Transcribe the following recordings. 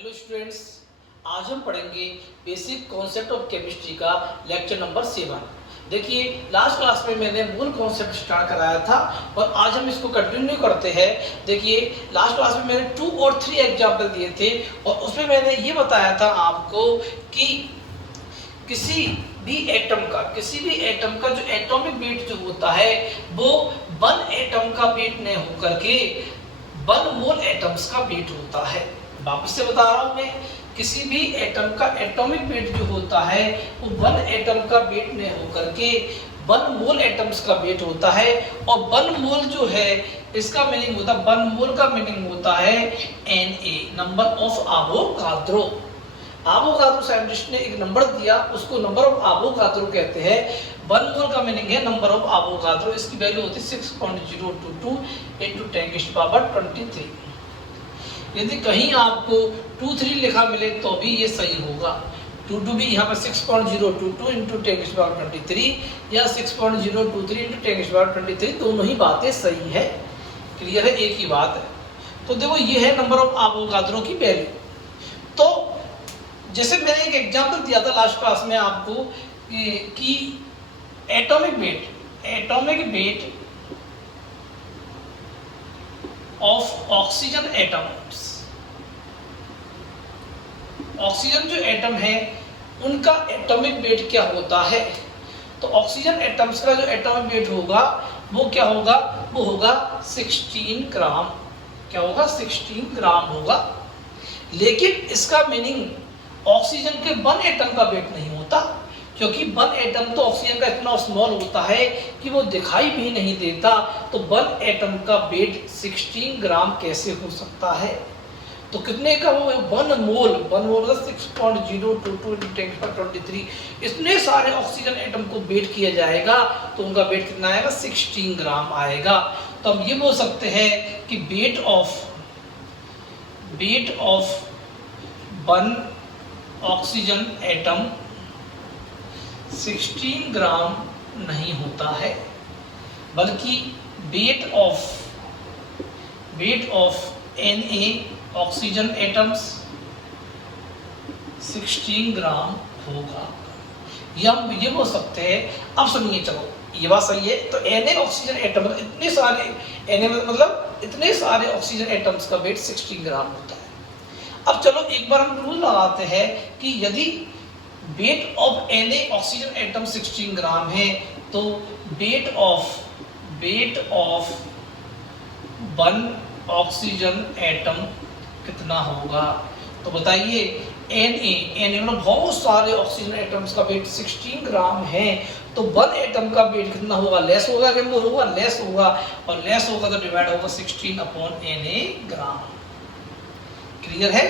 Hello students, आज हम पढ़ेंगे बेसिक कॉन्सेप्ट ऑफ केमिस्ट्री का लेक्चर नंबर 7। देखिए, लास्ट क्लास में मैंने मूल कॉन्सेप्ट स्टार्ट कराया था और आज हम इसको कंटिन्यू करते हैं। देखिए, लास्ट क्लास में मैंने 2 और 3 एग्जाम्पल दिए थे और उसमें मैंने ये बताया था आपको कि किसी भी एटम का जो एटॉमिक वेट जो होता है वो 1 एटम का वेट नहीं होकर के 1 मोल एटम्स का वेट होता है। वापस से बता रहा हूं मैं, किसी भी एटम का एटॉमिक वेट जो होता है वो 1 एटम का वेट नहीं होकर के 1 मोल एटम्स का वेट होता है। और 1 मोल जो है इसका मीनिंग होता है, 1 मोल का मीनिंग होता है Na, number of Avogadro. Avogadro scientist ने एक नंबर दिया, उसको नंबर ऑफ एवोगाद्रो कहते हैं। 1 मोल का मीनिंग है नंबर ऑफ एवोगाद्रो। इसकी वैल्यू होती है 6.022 × 10⁻23। यदि कहीं आपको 23 लिखा मिले तो भी ये सही होगा। 22 भी यहाँ पर 6.022 × 10⁻23 या 6.023 × 10⁻23, दोनों ही बातें सही है। क्लियर है, एक ही बात है। तो देखो, ये है नंबर ऑफ एवोगाद्रो की वैल्यू। तो जैसे मैंने एक एग्जांपल दिया था लास्ट क्लास में आपको कि atomic weight of oxygen atoms. Oxygen जो एटम है उनका एटॉमिक वेट क्या होता है? तो ऑक्सीजन एटम्स का जो एटॉमिक वेट होगा वो क्या होगा? वो होगा 16 ग्राम। क्या होगा? 16 ग्राम होगा। लेकिन इसका मीनिंग ऑक्सीजन के 1 एटम का वेट नहीं होता, क्योंकि 1 एटम तो ऑक्सीजन का इतना स्मॉल होता है कि वो दिखाई भी नहीं देता। तो 1 एटम का वेट 16 ग्राम कैसे हो सकता है? तो कितने का वो 1 मोल मतलब 6.022 × 10⁻23। इतने सारे ऑक्सीजन एटम को वेट किया जाएगा तो उनका वेट कितना आएगा? 16 ग्राम आएगा। तो हम ये बोल सकते हैं कि वेट ऑफ 1 ऑक्सीजन एटम 16 ग्राम नहीं होता है, बल्कि weight of Na oxygen atoms 16 ग्राम होगा। या हम ये बोल सकते हैं, अब सुनिए, चलो ये बात सही है। तो Na ऑक्सीजन एटम इतने सारे ऑक्सीजन एटम्स का वेट 16 ग्राम होता है। अब चलो एक बार हम रूल लगाते हैं कि यदि weight of Na oxygen atom 16 ग्राम है तो वेट ऑफ 1 ऑक्सीजन एटम कितना होगा? तो बताइए, Na मतलब बहुत सारे ऑक्सीजन एटम्स का वेट 16 ग्राम है, तो 1 एटम का वेट कितना होगा? लेस होगा कि मोर होगा? लेस होगा, और लेस होगा तो डिवाइड होगा 16/Na ग्राम। क्लियर है?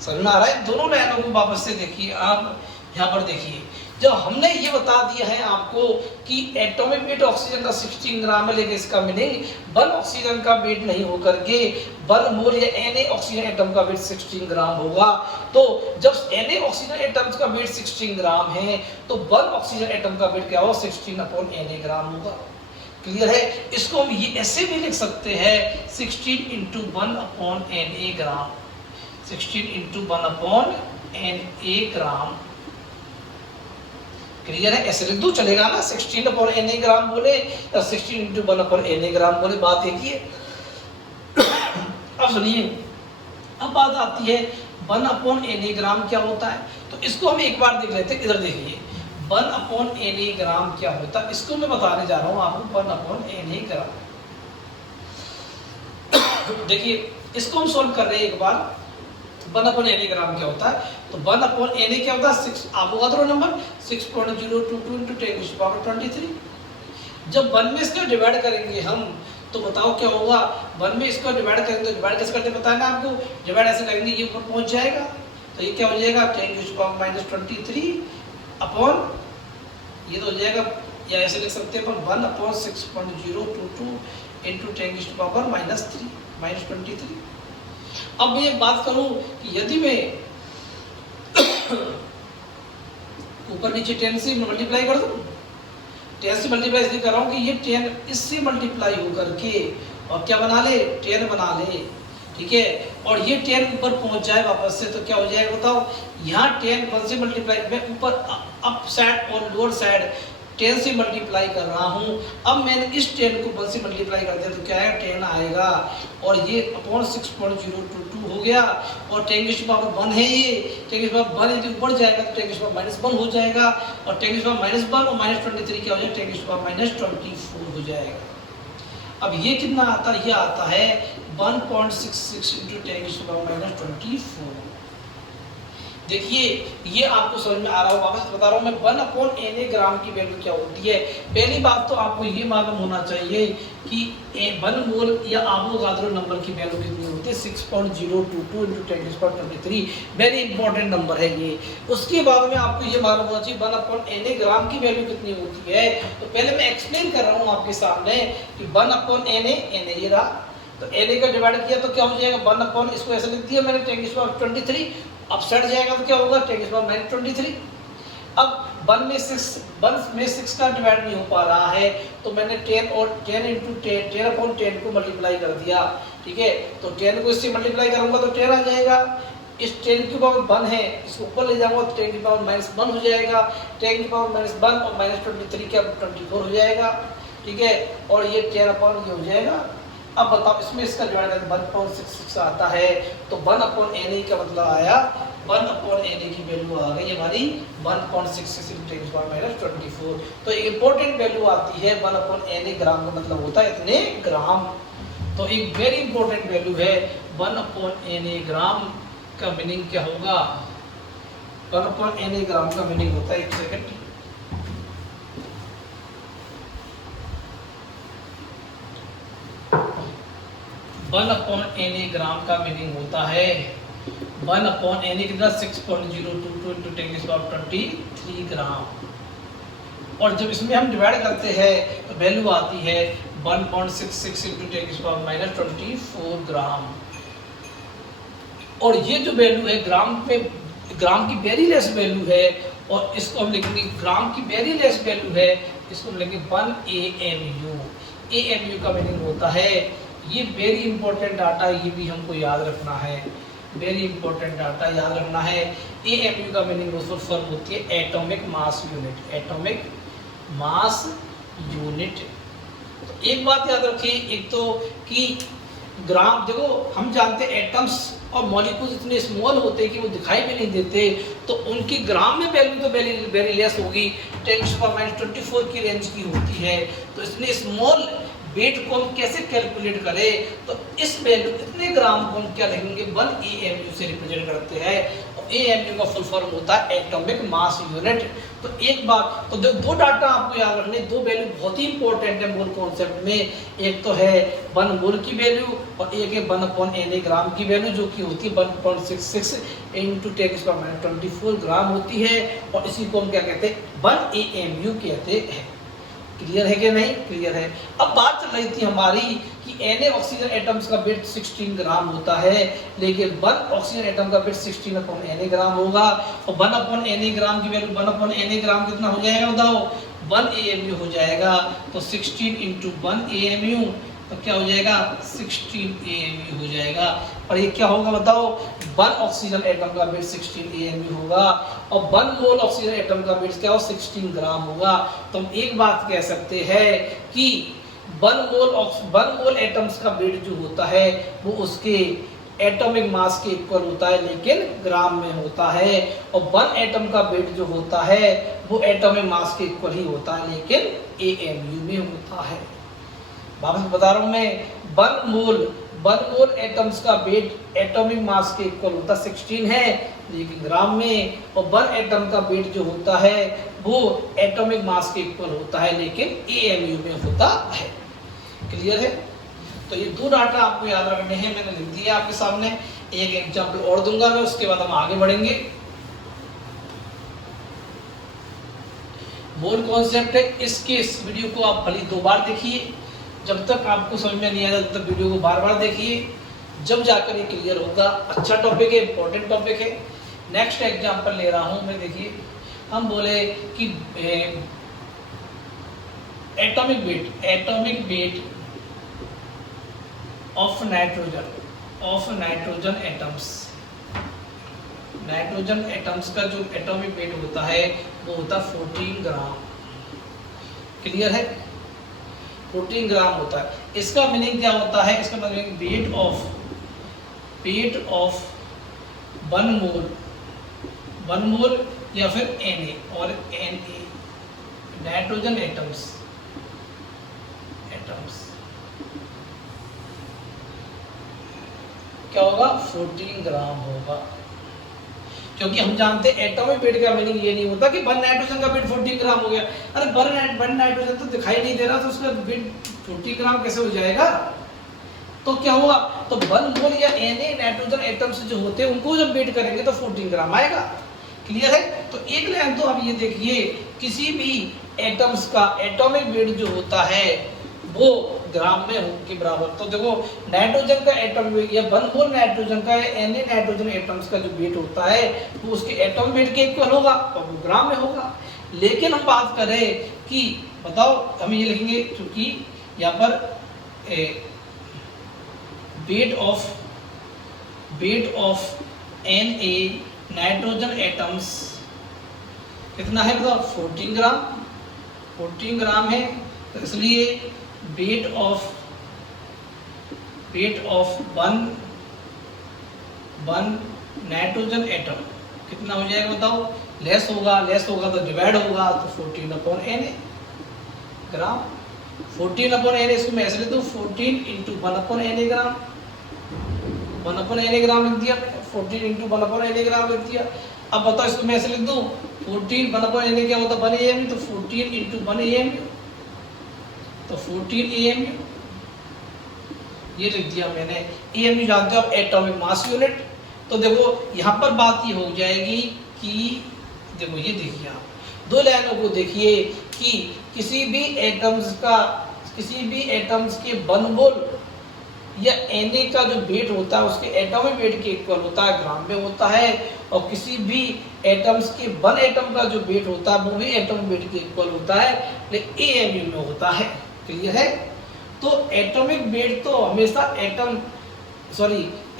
समझ में आ रहा है? दोनों लाइनों को वापस से देखिए। आप यहाँ पर देखिए, जब हमने ये बता दिया है आपको कि एटॉमिक वेट ऑक्सीजन का 16 ग्राम है, लेकिन इसका मीनिंग 1 ऑक्सीजन का वेट नहीं होकर के 1 मोल या Na ऑक्सीजन एटम का वेट 16 ग्राम होगा। तो जब Na ऑक्सीजन एटम्स का वेट 16 ग्राम है तो 1 ऑक्सीजन एटम का वेट क्या होगा? 16/Na ग्राम होगा। क्लियर है? इसको हम ये ऐसे भी लिख सकते हैं, 16 × 1/Na ग्राम। 16 × 1/Na ग्राम। क्लियर है? ऐसे लिख दो, चलेगा ना? 16/Na ग्राम बोले या 16 × 1/Na ग्राम बोले, बात एक ही है। अब सुनिए, अब बात आती है 1/Na ग्राम क्या होता है। तो इसको हम एक बार देख लेते हैं। इधर देखिए, 1/Na ग्राम क्या होता है, इसको मैं बताने जा रहा हूँ आपको। 1/Na ग्राम, देखिए इसको हम सोल्व कर रहे हैं एक बार। 1/Na ग्राम क्या होता है? तो 1/Na क्या होता है? 6 एवोगाद्रो नंबर 6.022 × 10⁻23। जब 1 में इसको डिवाइड करेंगे हम तो बताओ क्या होगा? 1 में इसको डिवाइड करेंगे तो डिवाइड कैसे करते हैं पता है ना आपको? डिवाइड ऐसे करेंगे, ये ऊपर पहुंच जाएगा, तो ये क्या हो जाएगा? 10⁻23 अपॉन, ये तो हो जाएगा, या ऐसे लिख सकते हैं 1/6.022 × 10⁻³ अब मैं एक बात करूं कि यदि मैं ऊपर नीचे 10 से मल्टीप्लाई कर दूं, 10 से मल्टीप्लाई इसलिए कर रहा हूं कि ये 10 इससे मल्टीप्लाई होकर के और क्या बना ले? 10 बना ले। ठीक है। और ये 10 ऊपर पहुंच जाए वापस से तो क्या हो जाएगा बताओ, यहाँ 10 1 से मल्टीप्लाई, मैं ऊपर अप साइड और लोअर साइड 10 से मल्टीप्लाई कर रहा हूँ। अब मैंने इस 10 को 1 से मल्टीप्लाई कर दिया तो क्या है 10 आएगा, और ये अपॉन 6.022 हो गया। और 10 की पावर 1 है, ये 10 की पावर 1 यदि ऊपर जाएगा तो 10 की पावर -1 हो जाएगा, और 10 की पावर -1 और -23 क्या हो जाएगा, 10 की पावर -24 हो जाएगा। अब ये कितना आता है, ये आता है 1.66 × 10 की पावर -24। देखिए ये आपको समझ में आ रहा होगा, वापस बता रहा हूँ मैं, 1/Na ग्राम की वैल्यू क्या होती है। पहली बात तो आपको ये मालूम होना चाहिए कि 1 मोल या एवोगाड्रो नंबर की वैल्यू कितनी होती है, 6.022 × 10⁻23। वेरी इंपॉर्टेंट नंबर है ये। उसके बाद में आपको ये मालूम होना चाहिए 1/Na ग्राम की वैल्यू कितनी होती है। तो पहले मैं एक्सप्लेन कर रहा हूँ आपके सामने कि 1/Na ये रहा, तो Na का डिवाइड किया तो क्या हो जाएगा 1 इसको ऐसे लिख दिया मैंने 10⁻23। अब सेट जाएगा तो क्या होगा 10⁻23। अब 1 में 6 का डिवाइड नहीं हो पा रहा है, तो मैंने 10 और 10 × 10 को मल्टीप्लाई कर दिया, ठीक है। तो 10 को इससे मल्टीप्लाई करूंगा तो 10 आ जाएगा। इस 10 की पावर 1 है, इसको ऊपर ले जाऊंगा तो 10 की पावर -1 हो जाएगा, 10 की पावर -1 और -23 क्या 24 हो जाएगा, ठीक है। और ये 10 ये हो जाएगा। अब बताओ इसमें इसका डिवाइड करके 1.66 आता है, तो 1/Na का मतलब आया 1/Na की वैल्यू आ गई हमारी 1.66 × 10⁻24। तो इम्पोर्टेंट वैल्यू आती है 1/Na ग्राम का मतलब होता है इतने ग्राम। तो एक वेरी इंपॉर्टेंट वैल्यू है 1/Na ग्राम का मीनिंग क्या होगा। 1/Na ग्राम का मीनिंग होता है, एक सेकंड, 1/Na ग्राम का मीनिंग होता है 1/Na कितना 6.022 × 10⁻23 ग्राम। और जब इसमें हम डिवाइड करते हैं तो वैल्यू आती है 1.66 × 10⁻24 ग्राम। और ये जो वैल्यू है ग्राम में, ग्राम की वेरी लेस वैल्यू है, और इसको हम लिखेंगे ग्राम की वेरी लेस वैल्यू है, इसको हम लिखेंगे 1 AMU। AMU का मीनिंग होता है, ये वेरी इंपॉर्टेंट डाटा, ये भी हमको याद रखना है, वेरी इंपॉर्टेंट डाटा याद रखना है। AMU का मीनिंग दोस्तों फॉर्म होती है atomic mass unit, atomic mass unit. तो एक बात याद रखिए, एक तो कि ग्राम, देखो हम जानते हैं एटम्स और मॉलिक्यूल्स इतने स्मॉल होते हैं कि वो दिखाई भी नहीं देते, तो उनकी ग्राम में वैल्यू तो वेरी लेस होगी, 10⁻24 की रेंज की होती है। तो इतने स्मॉल वेट को हम कैसे कैलकुलेट करें, तो इस वैल्यू इतने ग्राम को हम क्या लिखेंगे 1 AMU से रिप्रेजेंट करते हैं। और AMU का फुल फॉर्म होता है एटॉमिक मास यूनिट। तो एक बात, तो दो डाटा आपको याद रखने, दो वैल्यू बहुत ही इंपॉर्टेंट है मोल कॉन्सेप्ट में। एक तो है 1 मोल की वैल्यू और एक है 1/Na ग्राम की वैल्यू, जो कि होती है 1.66 × 10⁻24 ग्राम होती है। और इसी को हम क्या कहते हैं 1 AMU कहते हैं। क्लियर है कि नहीं, क्लियर है। अब बात चल रही थी हमारी कि Na ऑक्सीजन एटम्स का वेट 16 ग्राम होता है, लेकिन 1 ऑक्सीजन एटम का वेट 16/Na ग्राम होगा। और 1/Na ग्राम की वैल्यू 1/Na ग्राम कितना हो जाएगा बताओ 1 AMU हो जाएगा। तो 16 × 1 AMU तो क्या हो जाएगा 16 AMU हो जाएगा। और ये क्या होगा बताओ 1 ऑक्सीजन एटम का वेट 16 AMU होगा, और 1 मोल ऑक्सीजन एटम का वेट क्या हो 16 ग्राम होगा। तो हम एक बात कह सकते हैं कि 1 मोल एटम्स का वेट जो होता है वो उसके एटॉमिक मास के इक्वल होता है, लेकिन ग्राम में होता है। और 1 एटम का वेट जो होता है वो एटॉमिक मास के इक्वल ही होता है, लेकिन AMU में होता है। वापस बता रहा हूं मैं 1 मोल एटम्स का वेट एटॉमिक मास के इक्वल होता 16 है, लेकिन ग्राम में। और 1 एटम का वेट जो होता है वो एटॉमिक मास के इक्वल होता है, लेकिन AMU में होता है। क्लियर है। तो ये दो डाटा आपको याद रखने हैं, मैंने लिख दिया आपके सामने। एक एग्जांपल और दूंगा मैं, उसके बाद हम आगे बढ़ेंगे। मोल कॉन्सेप्ट है, इस वीडियो को आप भली 2 बार देखिए। जब तक आपको समझ में नहीं आया तब तक वीडियो को बार-बार देखिए, जब जाकर ये क्लियर होगा। अच्छा टॉपिक है, इंपॉर्टेंट टॉपिक है। नेक्स्ट एग्जांपल ले रहा हूं मैं। देखिए हम बोले कि atomic weight of nitrogen, of nitrogen atoms, nitrogen atoms का जो एटॉमिक वेट होता है वो होता है 14 ग्राम। क्लियर है? 14 ग्राम होता है। इसका मीनिंग क्या होता है? इसका मीनिंग वेट ऑफ 1 मोल या फिर Na और Na नाइट्रोजन एटम्स क्या होगा? 14 ग्राम होगा। क्योंकि हम जानते हैं एटॉमिक वेट का मीनिंग ये नहीं होता कि 1 नाइट्रोजन का वेट 14 ग्राम हो गया। अरे 1 नाइट्रोजन तो दिखाई नहीं दे रहा, तो उसका वेट 14 ग्राम कैसे हो जाएगा? तो क्या हुआ? तो 1 मोल या Na नाइट्रोजन एटम्स जो होते हैं उनको जब वेट करेंगे तो 14 ग्राम आएगा। क्लियर है? तो एक लाइन तो अब ये देखिए, किसी भी एटम्स का एटॉमिक वेट जो होता है वो ग्राम में हो के बराबर। तो देखो नाइट्रोजन का एटॉमिक वेट या 1 मोल नाइट्रोजन का या Na नाइट्रोजन एटम्स का जो वेट होता है वो उसके एटॉमिक वेट के इक्वल होगा, तो वो ग्राम में होगा। लेकिन हम बात करें कि बताओ, हम ये लिखेंगे क्योंकि यहाँ पर weight of Na nitrogen atoms कितना है? बताओ 14 ग्राम है। तो इसलिए वेट ऑफ 1 नाइट्रोजन एटम कितना हो जाएगा? बताओ। लेस होगा तो डिवाइड होगा, तो 14/Na ग्राम। 14/Na इसको मैं ऐसे लिख दूं, 14 × 1/Na ग्राम। 1/Na ग्राम लिख दिया, 14 × 1/Na ग्राम लिख दिया। अब बताओ इसको मैं ऐसे लिख दूं, 14 1/Na क्या होता है? 1 AMU, तो 14 × 1 AMU, तो 14 AMU ये लिख दिया मैंने। AMU जानते हो आप, एटॉमिक मास यूनिट। तो देखो यहाँ पर बात ये हो जाएगी कि देखो ये देखिए, आप दो लाइनों को देखिए कि किसी भी एटम्स के 1 मोल या Na का जो वेट होता है उसके एटॉमिक वेट के इक्वल होता है, ग्राम में होता है। और किसी भी एटम्स के 1 एटम का जो वेट होता है वो भी एटॉमिक वेट के इक्वल होता है, लेकिन AMU में होता है। क्लियर है? तो एटॉमिक वेट तो हमेशा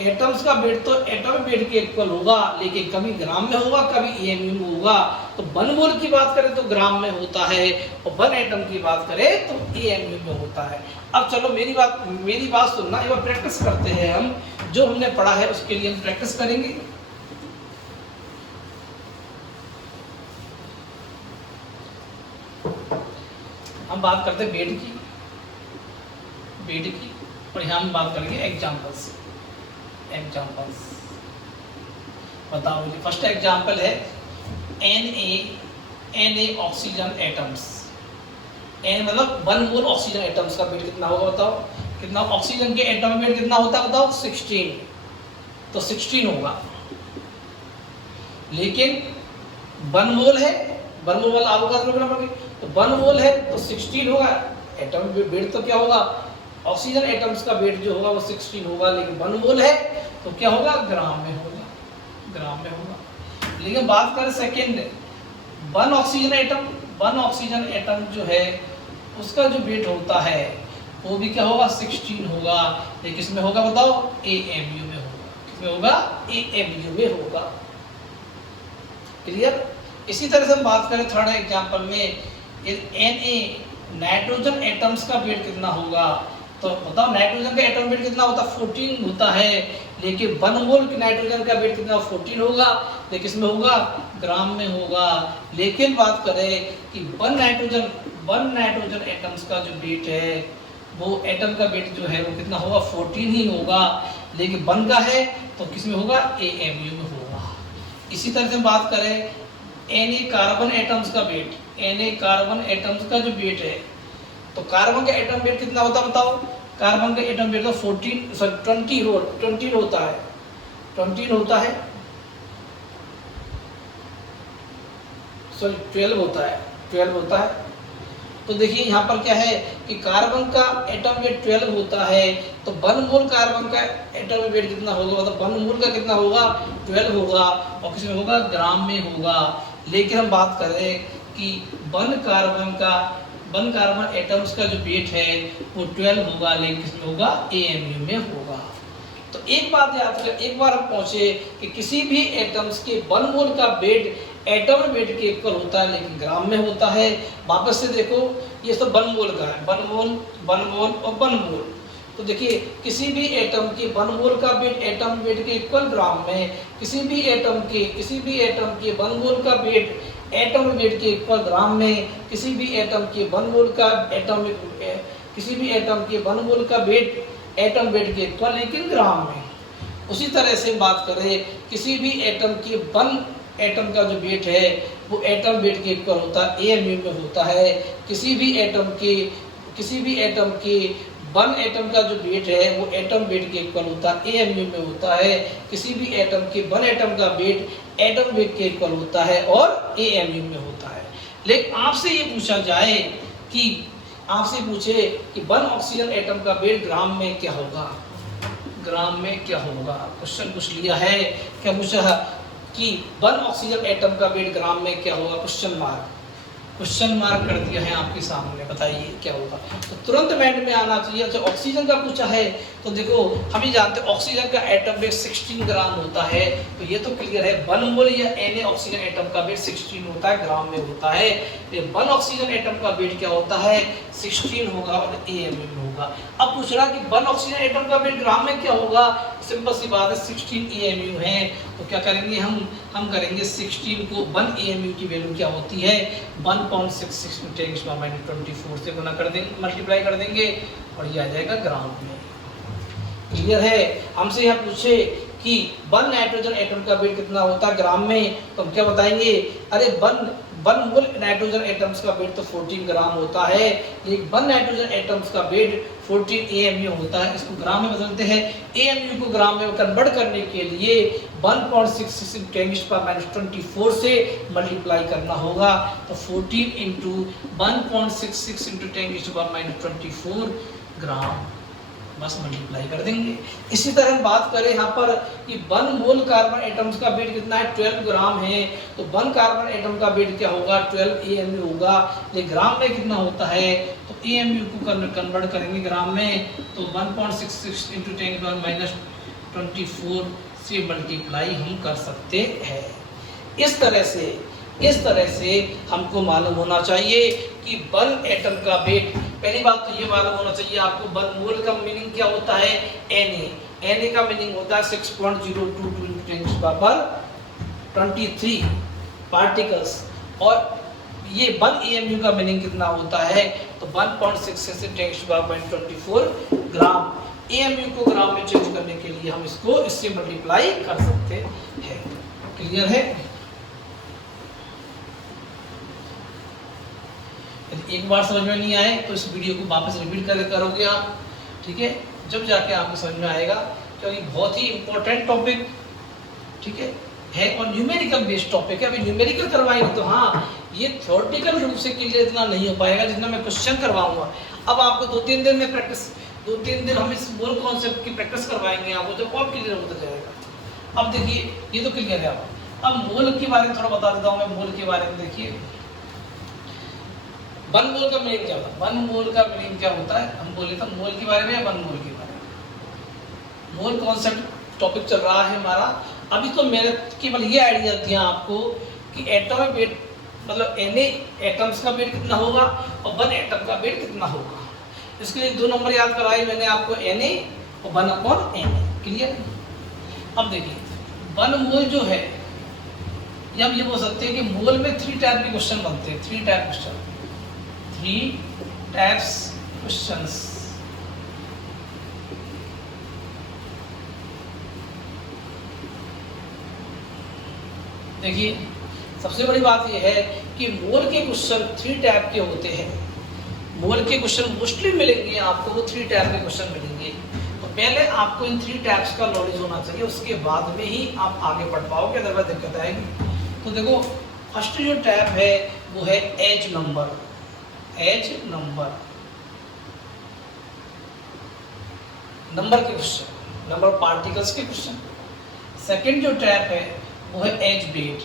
एटम्स का वेट तो एटॉमिक वेट के इक्वल होगा, लेकिन कभी ग्राम में होगा, कभी AMU में होगा। तो 1 मोल की बात करें तो ग्राम में होता है, और 1 एटम की बात करें तो AMU में होता है। अब चलो मेरी बात सुनना, एक बार प्रैक्टिस करते हैं। हम जो हमने पढ़ा है उसके लिए हम प्रैक्टिस करेंगे। हम बात करते हैं वेट की, और यहाँ हम बात करेंगे एग्जाम्पल्स। बताओ जी, फर्स्ट एग्जाम्पल है Na ऑक्सीजन एटम्स। N मतलब 1 मोल ऑक्सीजन एटम्स का वेट कितना होगा? बताओ कितना? ऑक्सीजन के एटॉमिक वेट कितना होता है? बताओ 16, तो 16 होगा। लेकिन 1 मोल है, 1 मोल वाला आपको तो 1 मोल है तो 16 होगा। एटॉमिक वेट तो क्या होगा? ऑक्सीजन एटम्स का वेट जो होगा वो 16 होगा, लेकिन 1 मोल है तो क्या होगा? ग्राम में होगा। लेकिन बात करें सेकेंड, 1 ऑक्सीजन एटम जो है उसका जो वेट होता है वो भी क्या होगा? 16 होगा, लेकिन किसमें होगा? बताओ। AMU में होगा। किसमें होगा? AMU में होगा। क्लियर? इसी तरह से हम बात करें थर्ड एग्जांपल में, Na नाइट्रोजन एटम्स का वेट कितना होगा? तो बताओ नाइट्रोजन का एटम वेट कितना होता है? 14 होता है, लेकिन 1 मोल की नाइट्रोजन का वेट कितना? 14 होगा, लेकिन किसमें होगा? ग्राम में होगा। लेकिन बात करें कि 1 नाइट्रोजन एटम्स का जो वेट है वो एटम का वेट जो है वो कितना होगा? 14 ही होगा, लेकिन 1 का है तो किसमें होगा? AMU में होगा। इसी तरह से बात करें Na कार्बन एटम्स का वेट, Na कार्बन एटम्स का जो वेट है, तो कार्बन का एटम वेट कितना होता है? बताओ। कार्बन का एटम वेट तो 20 होता है, 12 होता है, सॉरी 12 होता है। तो देखिए यहाँ पर क्या है कि कार्बन का एटम वेट 12 होता है, तो 1 मोल कार्बन का एटम वेट कितना होगा? मतलब 1 मोल का कितना होगा? 12 होगा, और किसमें होगा? ग्राम में होगा। लेकिन हम बात करें कि 1 कार्बन एटम्स का जो वेट है वो 12 होगा, लेकिन किसमें होगा? AMU में होगा। तो एक बात याद कर, एक बार हम पहुंचे कि किसी भी एटम्स के 1 मोल का वेट एटम वेट के इक्वल होता है, लेकिन ग्राम में होता है। वापस से देखो, ये सब 1 मोल का है, 1 मोल 1 मोल और 1 मोल। तो देखिए किसी भी एटम के 1 मोल का वेट एटम वेट के इक्वल ग्राम में, किसी भी एटम के 1 मोल का वेट एटम वेट के इक्वल ग्राम में, किसी भी एटम के 1 मोल का किसी भी एटम के 1 मोल का वेट एटम वेट के इक्वल लेकिन ग्राम में। उसी तरह से बात करें, किसी भी एटम के 1 एटम का जो वेट है वो एटम वेट के इक्वल होता है, एएमयू में होता है। किसी भी एटम के 1 एटम का जो वेट है वो एटम वेट के इक्वल होता है, एएमयू में होता है। किसी भी एटम के 1 एटम का वेट एटम वेट के इक्वल होता है और एएमयू में होता है। लेकिन आपसे ये पूछा जाए कि आपसे पूछे कि 1 ऑक्सीजन एटम का वेट ग्राम में क्या होगा, ग्राम में क्या होगा। क्वेश्चन पूछ लिया है, क्या पूछा है कि 1 ऑक्सीजन एटम का वेट ग्राम में क्या होगा, क्वेश्चन मार्क कर दिया है आपके सामने, बताइए क्या होगा। तो तुरंत माइंड में आना चाहिए। अच्छा ऑक्सीजन का पूछा है तो देखो हम ही जानते हैं ऑक्सीजन का एटम वेट 16 ग्राम होता है, तो ये तो क्लियर है 1 मोल या Na ऑक्सीजन एटम का वेट 16 होता है, ग्राम में होता है। तो 1 ऑक्सीजन एटम का वेट क्या होता है, 16 होगा और AMU में होगा। अब पूछ रहा कि 1 ऑक्सीजन एटम का वेट ग्राम में क्या होगा, सिंपल सी बात है 16 AMU है। तो क्या करेंगे हम करेंगे 16 को 1 AMU की वैल्यू क्या होती है 1.66 × 10⁻24 से गुना कर देंगे, मल्टीप्लाई कर देंगे और ये आ जाएगा ग्राम में। क्लियर है। हमसे यहाँ पूछे कि 1 नाइट्रोजन एटम का वेट कितना होता है ग्राम में, तो हम क्या बताएंगे, अरे 1 मोल नाइट्रोजन एटम्स का वेट तो 14 ग्राम होता है, लेकिन 1 नाइट्रोजन एटम्स का वेट 14 AMU होता है। इसको ग्राम में बदलते हैं, AMU को ग्राम में कन्वर्ट करने के लिए 1.66 × 10⁻24 से मल्टीप्लाई करना होगा। तो 14 × 1.66 × 10⁻24 ग्राम, बस मल्टीप्लाई कर देंगे। इसी तरह हम बात करें यहाँ पर कि 1 मोल कार्बन एटम्स का वेट कितना है 12 ग्राम है, तो 1 कार्बन एटम का वेट क्या होगा 12 AMU होगा। ये ग्राम में कितना होता है, तो AMU को कन्वर्ट करेंगे ग्राम में, तो 1.66 × 10⁻24 से मल्टीप्लाई हम कर सकते हैं। इस तरह से हमको मालूम होना चाहिए कि 1 एटम का वेट, पहली बात तो ये मालूम होना चाहिए आपको 1 मोल का मीनिंग क्या होता है Na का मीनिंग होता है 6.022 × 10⁻23 पार्टिकल्स, और ये 1 AMU का मीनिंग कितना होता है, तो 1.66 × 10⁻24 ग्राम। AMU को ग्राम में चेंज करने के लिए हम इससे मल्टीप्लाई कर सकते हैं। क्लियर है। यदि एक बार समझ में नहीं आए तो इस वीडियो को वापस रिपीट करोगे आप, ठीक है, जब जाके आपको समझ में आएगा, क्योंकि बहुत ही इंपॉर्टेंट टॉपिक, ठीक है और न्यूमेरिकल बेस्ड टॉपिक है। अभी न्यूमेरिकल करवाएंगे तो हाँ, ये थ्योरेटिकल रूप से क्लियर इतना नहीं हो पाएगा जितना मैं क्वेश्चन करवाऊंगा। अब आपको 2-3 दिन में प्रैक्टिस, 2-3 दिन हम इस मोल कॉन्सेप्ट की प्रैक्टिस करवाएंगे आपको, तो और क्लियर होता जाएगा। अब देखिए ये तो क्लियर है। अब मोल के बारे में थोड़ा बता देता हूँ मैं। मोल के बारे में देखिए 1 मोल का मीनिंग क्या होता है, 1 मोल का मीनिंग क्या होता है, हम बोले तो मोल के बारे में या 1 मोल के बारे में। मोल कॉन्सेप्ट टॉपिक चल रहा है हमारा। अभी तो मैंने केवल ये आइडिया दिया आपको कि एटॉमिक वेट मतलब Na एटम्स का वेट कितना होगा और 1 एटम का वेट कितना होगा। इसके लिए 2 नंबर याद कराए मैंने आपको, Na और 1/Na। क्लियर। अब देखिए 1 मोल जो है, या हम ये बोल सकते हैं कि मोल में 3 टाइप के क्वेश्चन बनते हैं, 3 टाइप क्वेश्चन, 3 टाइप्स क्वेश्चंस। देखिए सबसे बड़ी बात यह है कि मोल के क्वेश्चन 3 टाइप के होते हैं। मोल के क्वेश्चन मोस्टली मिलेंगे आपको, वो 3 टाइप के क्वेश्चन मिलेंगे। तो पहले आपको इन 3 टाइप्स का नॉलेज होना चाहिए, उसके बाद में ही आप आगे बढ़ पाओगे, अदरवाइज दिक्कत आएगी। तो देखो फर्स्ट जो टाइप है वो है एज नंबर, नंबर के क्वेश्चन, नंबर पार्टिकल्स के क्वेश्चन। सेकंड जो टाइप है वो है एज वेट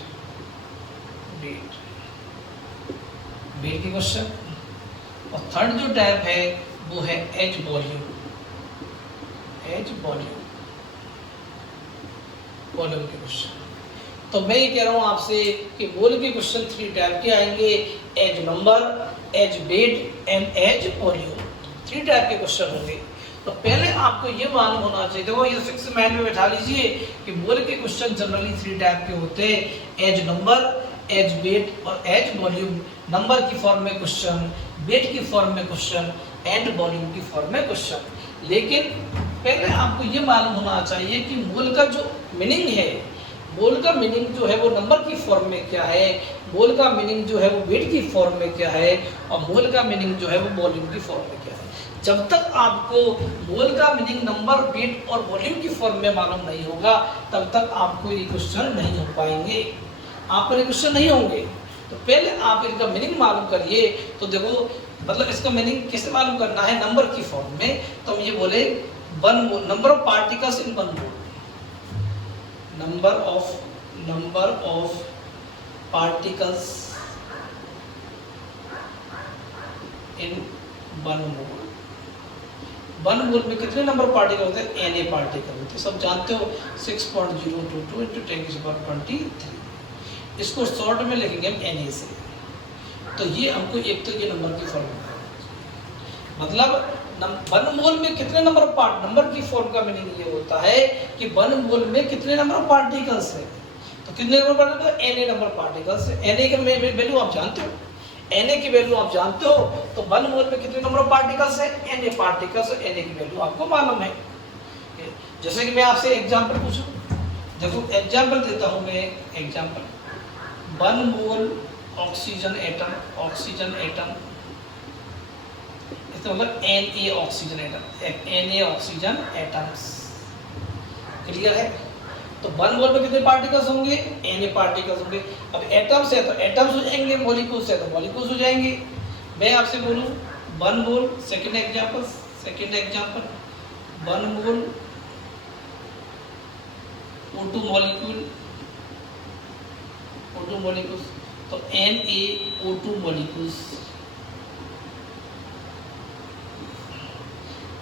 के क्वेश्चन। और थर्ड जो टाइप है वो है एज वॉल्यूम। वॉल्यूम के क्वेश्चन। तो मैं ये कह रहा हूँ आपसे कि मोल के क्वेश्चन 3 टाइप के आएंगे, as number, as weight and as volume. 3 type के क्वेश्चन होंगे। तो पहले आपको ये मालूम होना चाहिए, देखो ये 6 माइंड में बैठा लीजिए कि मोल के क्वेश्चन जनरली 3 टाइप के होते हैं, एज नंबर, एज वेट और एज वॉल्यूम। नंबर की फॉर्म में क्वेश्चन, वेट की फॉर्म में क्वेश्चन एंड वॉल्यूम की फॉर्म में क्वेश्चन। लेकिन पहले आपको ये मालूम होना चाहिए कि मोल का जो मीनिंग है, मोल का मीनिंग जो है वो नंबर की फॉर्म में क्या है, मोल का मीनिंग जो है वो वेट की फॉर्म में क्या है, और मोल का मीनिंग जो है वो वॉल्यूम की फॉर्म में क्या है। जब तक आपको मोल का मीनिंग नंबर, वेट और वॉल्यूम की फॉर्म में मालूम नहीं होगा, तब तक आपको ये क्वेश्चन नहीं हो पाएंगे, आपको ये क्वेश्चन नहीं होंगे। तो पहले आप इनका मीनिंग मालूम करिए। तो देखो मतलब इसका मीनिंग किसे मालूम करना है, नंबर की फॉर्म में। तो हम ये बोले one mole, number of particles in one mole, number of particles in one mole. One mole में कितने नंबर पार्टिकल होते हैं, Na पार्टिकल होते हैं, सब जानते हो 6.022 × 10⁻23। इसको शॉर्ट में लिखेंगे हम Na से। तो ये हमको एक तो ये नंबर की फॉर्म मतलब वन मोल में कितने नंबर पार्ट, नंबर की फॉर्म का मीनिंग ये होता है कि वन मोल में कितने नंबर पार्टिकल्स है। तो कितने number particles, Na number particles है। Na का वैल्यू आप जानते हो, Na की वैल्यू आप जानते हो, तो वन मोल में कितने नंबर पार्टिकल्स है, Na पार्टिकल्स, Na की वैल्यू आपको मालूम है। जैसे कि मैं आपसे एग्जांपल पूछूं, देखो एग्जांपल देता हूं मैं, एग्जांपल 1 मोल ऑक्सीजन एटम, इसका मतलब Na ऑक्सीजन एटम्स। क्लियर है। तो 1 मोल में कितने पार्टिकल्स होंगे, Na पार्टिकल्स होंगे। अब एटम्स है तो एटम्स हो जाएंगे, मॉलिक्यूल्स है तो मॉलिक्यूल्स हो जाएंगे। मैं आपसे बोलूं 1 मोल, सेकंड एग्जांपल 1 मोल O2 मॉलिक्यूल्स, तो NaO2 मॉलिक्यूल्स।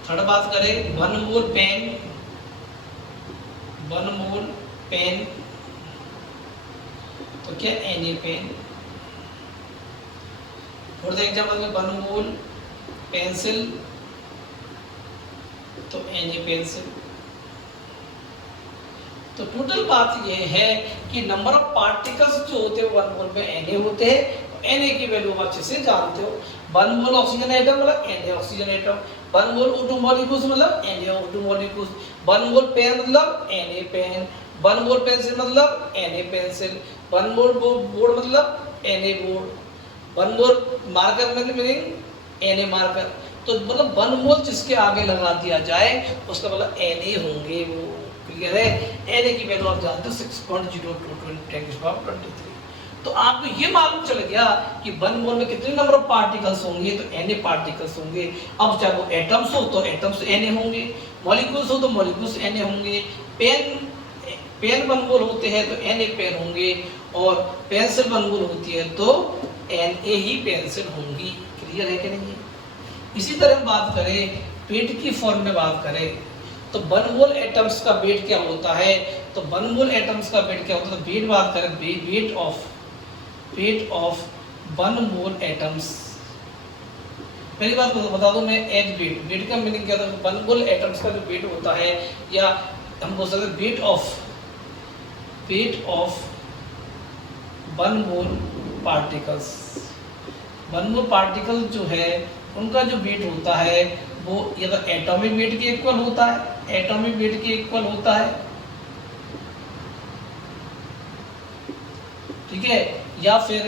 थर्ड बात करें 1 मोल पेन, तो क्या Na पेन। फोर्थ एग्जांपल में 1 मोल पेंसिल, तो Na पेंसिल। तो टोटल बात यह है कि नंबर ऑफ पार्टिकल्स जो होते हैं 1 मोल में Na होते हैं। Na की वैल्यू आप अच्छे से जानते हो। 1 मोल ऑक्सीजन एटम मतलब Na ऑक्सीजन एटम, 1 मोल O2 मॉलिक्यूल्स मतलब Na O2 मॉलिक्यूल्स, 1 मोल पेन मतलब Na पेन, 1 मोल पेंसिल मतलब Na पेंसिल, 1 मोल बोर्ड मतलब Na बोर्ड, 1 मोल मार्कर मतलब मीनिंग Na मार्कर। तो मतलब 1 मोल जिसके आगे लगा दिया जाए उसका मतलब Na होंगे वो। क्लियर है। Na की वैल्यू आप जानते हो 6.022 × 10⁻23। तो आपको ये मालूम चल गया कि 1 मोल में कितने नंबर ऑफ पार्टिकल्स होंगे, तो Na पार्टिकल्स होंगे। अब चाहे वो एटम्स हो तो एटम्स Na होंगे, मॉलिक्यूल्स हो तो मॉलिक्यूल्स Na होंगे, पेन 1 मोल होते हैं तो Na पेन होंगे, और पेंसिल 1 मोल होती है तो Na ही पेंसिल होंगी। क्लियर है कि नहीं। इसी तरह बात करें वेट की फॉर्म में बात करें तो 1 मोल एटम्स का वेट क्या होता है, तो 1 मोल एटम्स का वेट क्या होता है, वेट बात करें वेट ऑफ 1 मोल एटम्स। पहली बात बता दूं मैं, एज वेट का मीनिंग क्या होता है, 1 मोल एटम्स का जो वेट होता है, या हम बोल सकते हैं weight of 1 mole particles. 1 mole particle जो है उनका जो वेट होता है वो या तो एटॉमिक वेट के इक्वल होता है, ठीक है, या फिर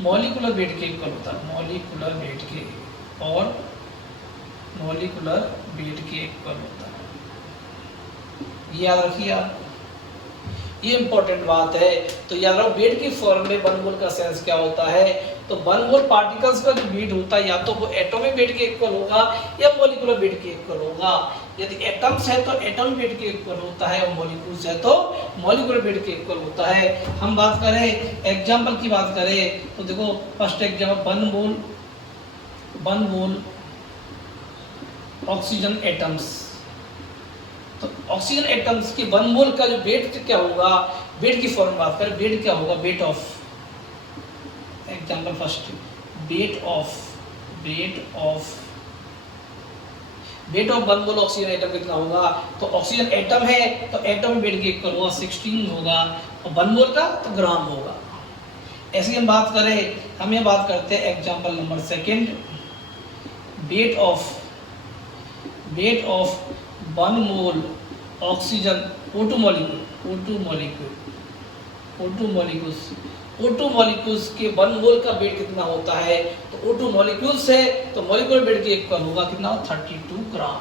मॉलिक्यूलर वेट के इक्वल होता है, मॉलिक्यूलर वेट के इक्वल होता है। ये याद रखिए आप, ये इंपॉर्टेंट बात है। तो याद रखो वेट की फॉर्म में 1 मोल का सेंस क्या होता है, तो 1 मोल पार्टिकल्स का जो वेट होता है या तो वो एटॉमिक वेट के इक्वल होगा या मॉलिक्यूलर वेट के इक्वल होगा। यदि एटम्स है तो एटॉमिक वेट के इक्वल होता है, और मॉलिक्यूल्स है तो मॉलिक्यूलर वेट के इक्वल होता है। हम बात करें एग्जांपल की बात करें तो देखो फर्स्ट एग्जांपल 1 मोल ऑक्सीजन एटम्स, तो ऑक्सीजन एटम्स की 1 मोल का जो वेट क्या होगा, वेट की फॉर्म बात करें, वेट क्या होगा, weight of, example first, weight of 1 mole oxygen atom कितना होगा, तो ऑक्सीजन एटम है तो एटम वेट के इक्वल होगा 16 होगा, और 1 मोल का तो ग्राम होगा। ऐसे हम बात करें, हम ये बात करते हैं example number second, weight of 1 mole oxygen O2 molecules के 1 मोल का वेट कितना होता है, तो O2 मॉलिक्यूल्स है तो मॉलिक्यूलर वेट के इक्वल होगा कितना, 32 ग्राम।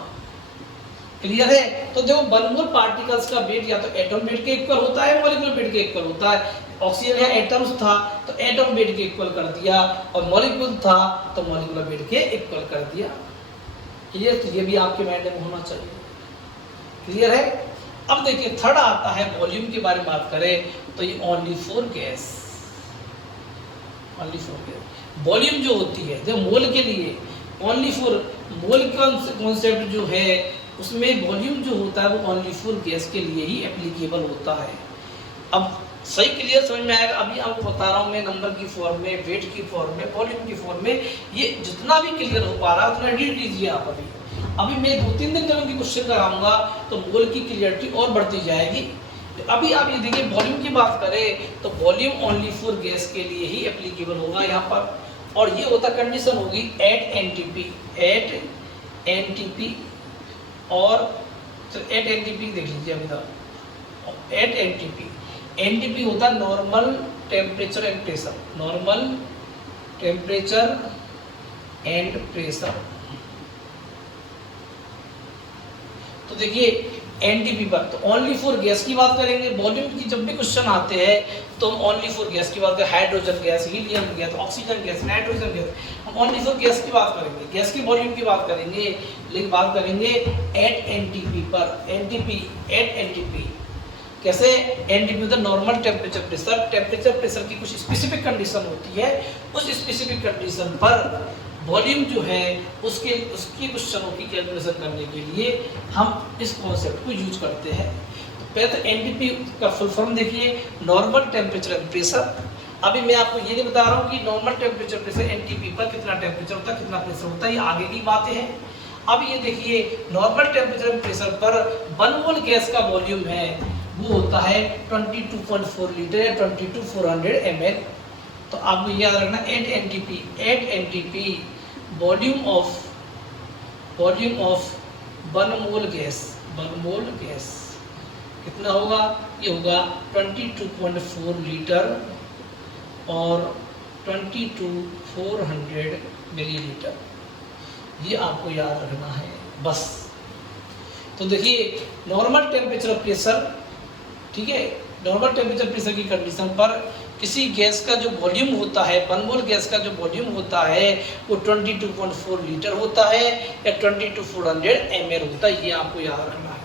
क्लियर है। तो देखो 1 मोल पार्टिकल्स का वेट या तो एटम वेट के इक्वल होता है, मॉलिक्यूलर वेट के इक्वल होता है। ऑक्सीजन या एटम्स था तो एटम वेट के इक्वल कर दिया, और मॉलिक्यूल था तो मॉलिक्यूलर वेट के इक्वल कर दिया। क्लियर, तो ये भी आपके माइंड में होना चाहिए। क्लियर है। अब देखिए थर्ड आता है वॉल्यूम के बारे में बात करें तो ये ओनली फॉर गैस। वॉल्यूम जो होती है जो मोल के लिए, ओनली फॉर मोल कॉन्सेप्ट जो है उसमें वॉल्यूम जो होता है वो ओनली फॉर गैस के लिए ही एप्लीकेबल होता है। अब सही क्लियर समझ में आएगा। अभी आपको बता रहा हूँ मैं नंबर की फॉर्म में, वेट की फॉर्म में, वॉल्यूम की फॉर्म में, ये जितना भी क्लियर हो पा रहा है उतना रीड लीजिए आप। अभी मैं 2-3 दिन तक की क्वेश्चन कराऊंगा तो मोल की क्लियरिटी और बढ़ती जाएगी। तो अभी आप ये देखिए वॉल्यूम की बात करें तो वॉल्यूम ओनली फॉर गैस के लिए ही एप्लीकेबल होगा यहाँ पर, और ये होता कंडीशन होगी एट एनटीपी और एट एनटीपी देख लीजिए अभी तक, एट एनटीपी होता है normal temperature and pressure, normal temperature and pressure. तो देखिए एनटीपी पर तो ओनली फॉर गैस की बात करेंगे। वॉल्यूम की जब भी क्वेश्चन आते हैं तो हम ओनली फॉर गैस की बात करें, hydrogen gas, helium gas, oxygen gas, nitrogen gas, हम ओनली फॉर गैस की बात करेंगे, गैस की वॉल्यूम की बात करेंगे। लेकिन बात करेंगे एट एनटीपी पर, एट एनटीपी कैसे, एनटीपी मतलब normal temperature pressure, temperature pressure की कुछ स्पेसिफिक कंडीशन होती है, उस स्पेसिफिक कंडीशन पर वॉल्यूम जो है उसकी क्वेश्चनों की कैलकुलेशन करने के लिए हम इस कॉन्सेप्ट को यूज करते हैं। तो पहले तो एनटीपी का फुल फॉर्म देखिए, नॉर्मल टेम्परेचर एंड प्रेशर। अभी मैं आपको ये नहीं बता रहा हूँ कि नॉर्मल टेम्परेचर प्रेशर एनटीपी पर कितना टेम्परेचर होता है, कितना प्रेशर होता है, ये आगे की बातें हैं। अब ये देखिए नॉर्मल टेम्परेचर एंड प्रेशर पर 1 मोल गैस का वॉल्यूम है वो होता है 22.4 लीटर या 22,400 ml। तो आपको याद रखना at NTP volume of 1 mole gas कितना होगा, ये होगा 22.4 लीटर और 22,400 मिलीलीटर। ये आपको याद रखना है बस। तो देखिए नॉर्मल टेम्परेचर प्रेशर, ठीक है, नॉर्मल टेम्परेचर प्रेशर की कंडीशन पर किसी गैस का जो वॉल्यूम होता है, 1 मोल गैस का जो वॉल्यूम होता है वो 22.4 लीटर होता है या 22,400 ml होता है, ये आपको याद रखना है।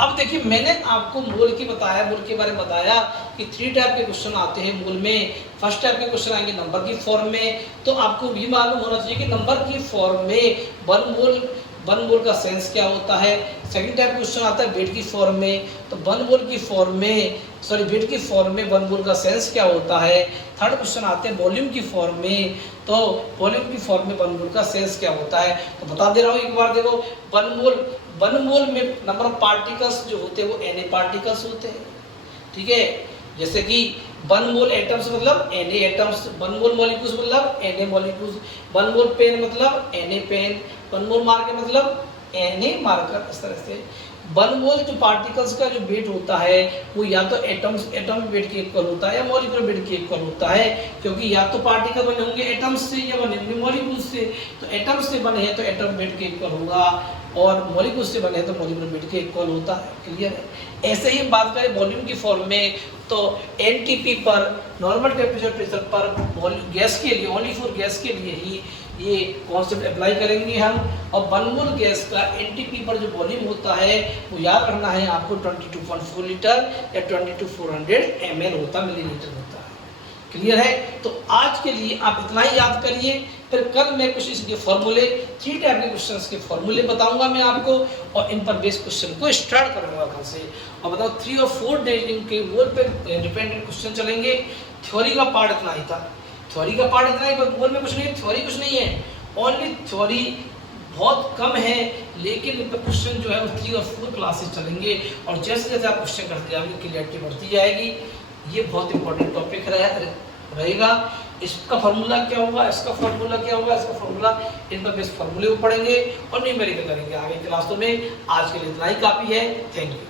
अब देखिए मैंने आपको मोल की बताया, मोल के बारे में बताया कि 3 टाइप के क्वेश्चन आते हैं मोल में। फर्स्ट टाइप के क्वेश्चन आएंगे नंबर की फॉर्म में, तो आपको भी मालूम होना चाहिए कि नंबर की फॉर्म में 1 मोल का सेंस क्या होता है। सेकंड टाइप क्वेश्चन आता है वेट की फॉर्म में, तो 1 मोल की फॉर्म में, सॉरी वेट की फॉर्म में 1 मोल का सेंस क्या होता है। थर्ड क्वेश्चन आते हैं वॉल्यूम की फॉर्म में, तो वॉल्यूम की फॉर्म में 1 मोल का सेंस क्या होता है। तो बता दे रहा हूँ एक बार, देखो 1 मोल में नंबर ऑफ पार्टिकल्स जो होते हैं वो Na पार्टिकल्स होते हैं, ठीक है। जैसे कि 1 मोल एटम्स मतलब Na एटम्स, 1 मोल मॉलिक्यूल्स मतलब Na मॉलिक्यूल्स, 1 मोल पेन मतलब Na पेन, 1 मोल मार्कर मतलब Na मार्कर। इस तरह से 1 मोल जो पार्टिकल्स का जो वेट होता है वो या तो एटम वेट के इक्वल होता है या मॉलिक्यूलर वेट के इक्वल होता है, क्योंकि या तो पार्टिकल बने होंगे एटम्स से या बने होंगे मॉलिक्यूल्स से। तो एटम से बने हैं तो एटम वेट के इक्वल होगा, और मॉलिक्यूल से बने हैं तो मॉलिक्यूलर वेट के इक्वल होता है। क्लियर है। ऐसे ही बात करें वॉल्यूम की फॉर्म में, तो एनटीपी पर, नॉर्मल टेम्परेचर प्रेशर पर गैस के लिए, ओनली फॉर गैस के लिए ही ये कॉन्सेप्ट अप्लाई करेंगे हम। और 1 मोल गैस का एनटीपी पर जो वॉल्यूम होता है वो याद रखना है आपको 22.4 लीटर या 22,400 ml होता, मिलीलीटर होता है। क्लियर है। तो आज के लिए आप इतना ही याद करिए, फिर कल मैं कुछ इसके फॉर्मूले, 3 टाइप के क्वेश्चंस के फॉर्मूले बताऊंगा मैं आपको, और इन पर बेस्ड क्वेश्चन को स्टार्ट करूँगा कल से। और बताओ 3 और 4 डेज इनके गोल पे डिपेंडेंट क्वेश्चन चलेंगे। थ्योरी का पार्ट इतना ही था, थ्योरी का पार्ट इतना ही, गोल में कुछ नहीं है, थ्योरी कुछ नहीं है, ओनली थ्योरी बहुत कम है, लेकिन इन पर क्वेश्चन जो है वो 3 और 4 क्लासेस चलेंगे। और जैसे जैसे आप क्वेश्चन करते जाएंगे क्लियरिटी बढ़ती जाएगी। ये बहुत इंपॉर्टेंट टॉपिक रहेगा। इसका फार्मूला क्या होगा, इसका फार्मूला क्या होगा, इसका फार्मूला, इन पर बेस्ट फार्मूले को पढ़ेंगे और न्यूमेरिकल करेंगे आगे क्लासों में। आज के लिए इतना ही काफ़ी है। Thank you.